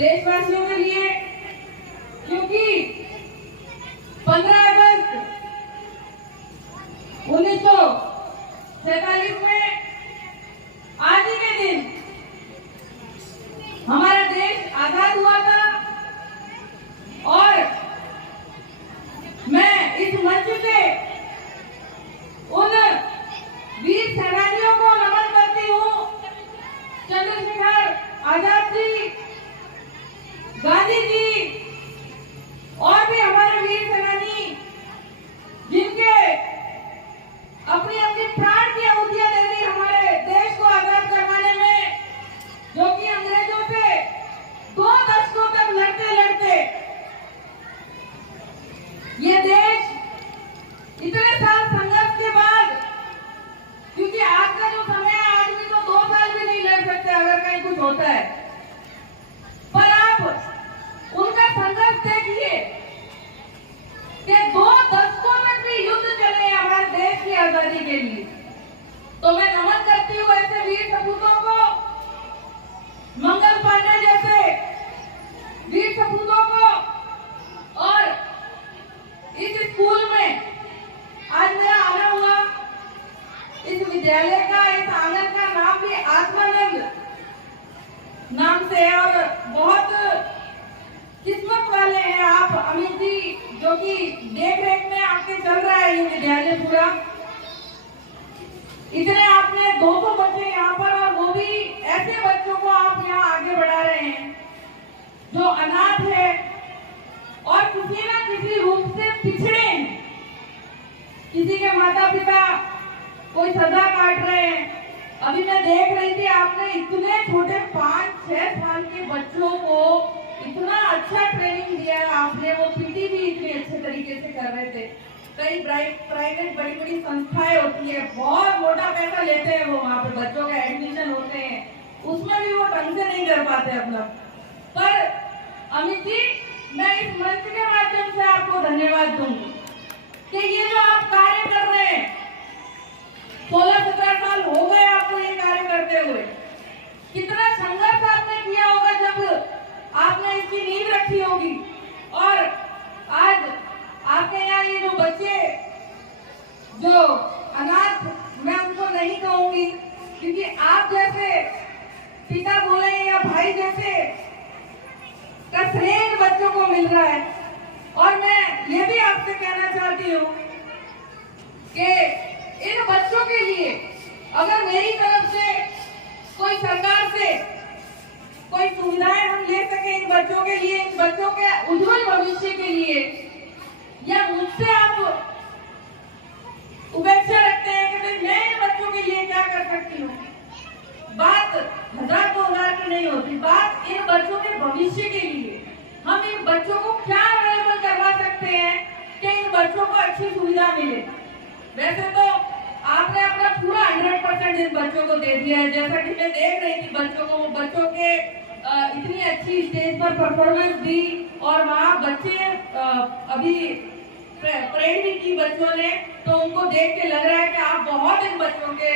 देशवासियों के लिए, क्योंकि 15 अगस्त 1947 में आज ही के दिन हमारा देश आजाद हुआ था। और मैं इस मंच से उन वीर सेनानियों को नमन करती हूँ, चंद्रशेखर आजाद जी, गांधी जी और भी हमारे वीर सेनानी जिनके अपनी अपनी प्राण की आहुतियां दे दी हमारे देश को आजाद करवाने में, जो कि अंग्रेजों से 2 दशकों तक लड़ते लड़ते ये देश इतने साल संघर्ष के बाद, क्योंकि आज का जो समय है आदमी तो 2 साल भी नहीं लड़ सकते अगर कहीं कुछ होता है, पर आप उनका संघर्ष देखिए कि 2 दशकों तक भी युद्ध चले हमारे देश की आजादी के लिए। तो मैं नमन करती हूँ ऐसे वीर सपूतों को, मंगल पांडे जैसे वीर सपूतों को। और इस स्कूल में आज मेरा आना हुआ, इस विद्यालय का, इस आंगन का नाम भी आत्मानंद नाम से है। और बहुत किस्मत वाले हैं आप अमित जी, जो कि देख रेख में आपके चल रहा है ये विद्यालय पूरा। इतने आपने 200 बच्चे यहाँ पर, और वो भी ऐसे बच्चों को आप यहाँ आगे बढ़ा रहे हैं जो अनाथ है और किसी न किसी रूप से पिछड़े हैं। किसी के माता पिता कोई सजा काट रहे हैं। अभी मैं देख रही थी आपने इतने छोटे 5-6 साल के बच्चों को इतना अच्छा ट्रेनिंग दिया आपने, वो पीटी भी इतने अच्छे तरीके से कर रहे थे। कई प्राइवेट बड़ी बड़ी संस्थाएं होती है, बहुत मोटा पैसा लेते हैं वो, वहाँ पे बच्चों के एडमिशन होते हैं, उसमें भी वो ढंग से नहीं कर पाते अपना। पर अमित जी, मैं इस मंच के माध्यम से आपको धन्यवाद दूंगी कि ये जो आप कार्य कर रहे हैं, 16-17 साल हो गए आपको ये कार्य करते हुए। कितना संघर्ष आपने किया होगा जब आपने इसकी नींव रखी होगी। और आज आपके यहाँ ये जो बच्चे जो अनाथ, मैं उनको नहीं कहूंगी क्योंकि आप जैसे पिता बोले या भाई जैसे का श्रेय बच्चों को मिल रहा है। और मैं ये भी आपसे कहना चाहती हूँ कि इन बच्चों के लिए अगर मेरी तरफ से कोई सरकार से कोई सुविधाएं हम ले सके इन बच्चों के लिए, इन बच्चों के उज्जवल भविष्य के लिए, या मुझसे आप उपेक्षा रखते हैं कि मैं इन बच्चों के लिए क्या कर सकती हूँ, बात 1000-2000 की नहीं होती, बात इन बच्चों के भविष्य के लिए हम इन बच्चों को क्या अवेलेबल करवा सकते हैं कि इन बच्चों को अच्छी सुविधा मिले। वैसे तो आपने अपना पूरा 100% इन बच्चों को दे दिया है। जैसा कि मैं देख रही थी बच्चों को, वो बच्चों के इतनी अच्छी स्टेज पर परफॉर्मेंस दी, और वहाँ बच्चे अभी परेड भी की बच्चों ने, तो उनको देख के लग रहा है कि आप बहुत इन बच्चों के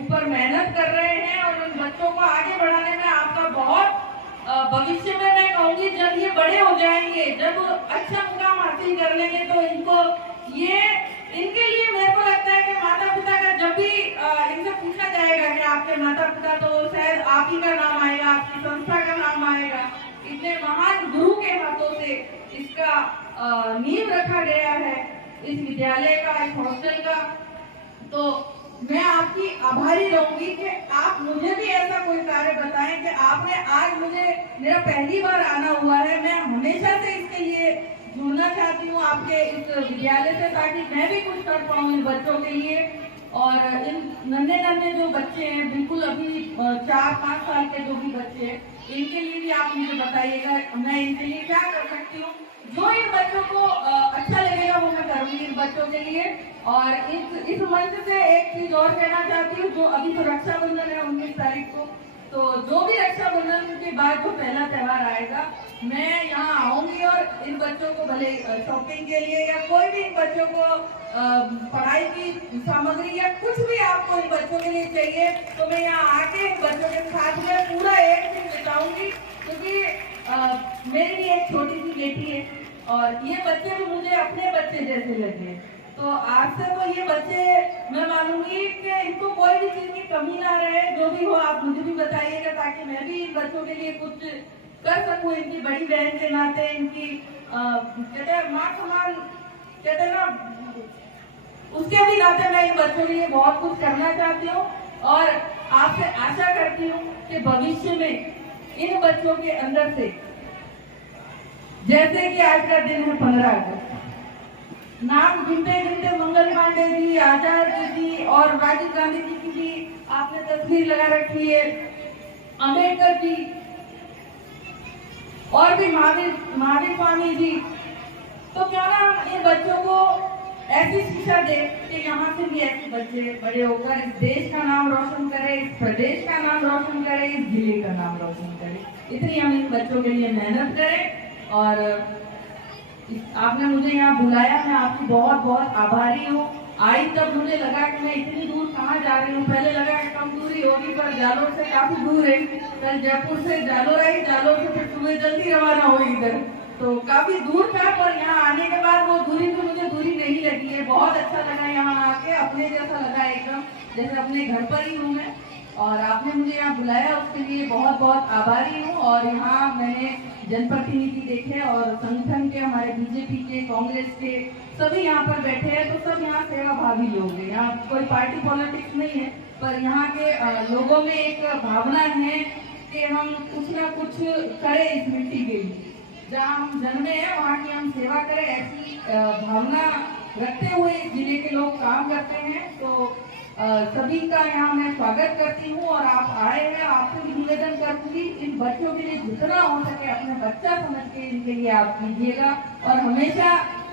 ऊपर मेहनत कर रहे हैं और उन बच्चों को आगे बढ़ाने में आपका बहुत भविष्य में, मैं कहूँगी जब ये बड़े हो जाएंगे, जब अच्छा मुकाम हासिल कर लेंगे, तो इनके लिए मेरे को लगता है कि माता पिता का जब भी इनसे पूछा जाएगा कि आपके माता पिता, तो शायद आप ही का नाम आएगा, आपकी संस्था का नाम आएगा। इतने महान गुरु के हाथों से इसका नींव रखा गया है, इस विद्यालय का, इस हॉस्टल का। तो मैं आपकी आभारी रहूंगी कि आप मुझे भी ऐसा कोई कार्य बताएं कि आपने आज मेरा पहली बार आना हुआ है, मैं हमेशा से इसके लिए जुड़ना चाहती हूँ आपके इस विद्यालय से, ताकि मैं भी कुछ कर पाऊँ इन बच्चों के लिए। और इन नन्हे जो बच्चे हैं, बिल्कुल अभी 4-5 साल के जो भी बच्चे हैं, इनके लिए भी आप मुझे बताइएगा मैं इनके लिए क्या कर सकती हूँ। जो इन बच्चों को अच्छा लगेगा वो मैं करूँगी इन बच्चों के लिए। और इस मंच से एक चीज और कहना चाहती हूँ, जो अभी तो रक्षाबंधन है 19 तारीख को, तो जो भी रक्षाबंधन के बाद जो पहला त्योहार आएगा, मैं यहाँ आऊंगी और इन बच्चों को भले शॉपिंग के लिए या कोई भी इन बच्चों को पढ़ाई की सामग्री या कुछ भी आपको इन बच्चों के लिए चाहिए, तो मैं यहाँ आके इन बच्चों के साथ में पूरा एक दिन बिताऊंगी, क्योंकि मेरी भी एक छोटी सी बेटी है और ये बच्चे भी मुझे अपने बच्चे जैसे लगे। तो आज से तो ये बच्चे मैं मानूंगी कि इनको कोई भी चीज की कमी ना रहे। जो भी हो आप मुझे भी बताइएगा ताकि मैं भी इन बच्चों के लिए कुछ कर सकूं। इनकी बड़ी बहन के नाते इनकी कहते हैं माँ समान, कहते हैं ना, उसके भी नाते मैं इन बच्चों के लिए बहुत कुछ करना चाहती हूँ और आपसे आशा करती हूँ कि भविष्य में इन बच्चों के अंदर से, जैसे कि आज का दिन है 15 अगस्त, नाम गिनते गिनते मंगल पांडे जी, आजाद जी और राजीव गांधी जी की भी आपने तस्वीर लगा रखी है, अम्बेडकर जी और भी महावीर स्वामी जी। तो क्यों ना हम इन बच्चों को ऐसी शिक्षा दे कि यहाँ से भी ऐसे बच्चे बड़े होकर इस देश का नाम रोशन करें, इस प्रदेश का नाम रोशन करें, इस जिले का नाम रोशन करें। इतनी हम इन बच्चों के लिए मेहनत करें। और आपने मुझे यहाँ बुलाया, मैं आपकी बहुत बहुत आभारी हूँ। आई तब मुझे लगा कि मैं इतनी दूर कहाँ जा रही हूँ। पहले लगा कि कम दूरी होगी, पर जालोर से काफी दूर है। कल जयपुर से जालोर आई, जालोर से फिर सुबह जल्दी रवाना हुई इधर, तो काफी दूर था। पर यहाँ आने के बाद वो दूरी तो मुझे दूरी नहीं लगी है। बहुत अच्छा लगा यहाँ आके, अपने जैसा लगा एकदम, जैसे अपने घर पर ही हूँ मैं। और आपने मुझे यहाँ बुलाया उसके लिए बहुत बहुत आभारी हूँ। और यहाँ मैंने जनप्रतिनिधि देखे और संगठन के, हमारे बीजेपी के, कांग्रेस के सभी यहाँ पर बैठे हैं। तो सब यहाँ सेवाभावी लोग हैं। यहाँ कोई पार्टी पॉलिटिक्स नहीं है, पर यहाँ के लोगों में एक भावना है कि हम कुछ ना कुछ करें इस मिट्टी के लिए। जहाँ हम जन्मे हैं वहाँ की हम सेवा करें, ऐसी भावना रखते हुए इस जिले के लोग काम करते हैं। तो सभी का यहाँ मैं स्वागत करती हूँ। और आप आए हैं, आपसे भी निवेदन करूंगी इन बच्चों के लिए जितना हो सके अपने बच्चा समझ के इनके लिए आप कीजिएगा। और हमेशा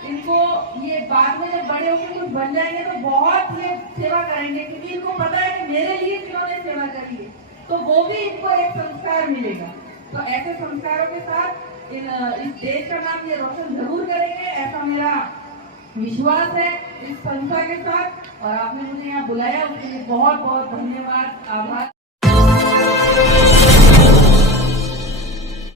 इनको ये बाद में जब बड़े होकर कुछ बन जाएंगे तो बहुत ये सेवा करेंगे, क्योंकि इनको पता है कि मेरे लिए जिन्होंने सेवा करी है तो वो भी इनको एक संस्कार मिलेगा। तो ऐसे संस्कारों के साथ इस देश का नाम ये रोशन जरूर करेंगे, ऐसा मेरा विश्वास है इस संस्था के साथ। और आपने मुझे यहाँ बुलाया उसके लिए बहुत बहुत धन्यवाद, आभार।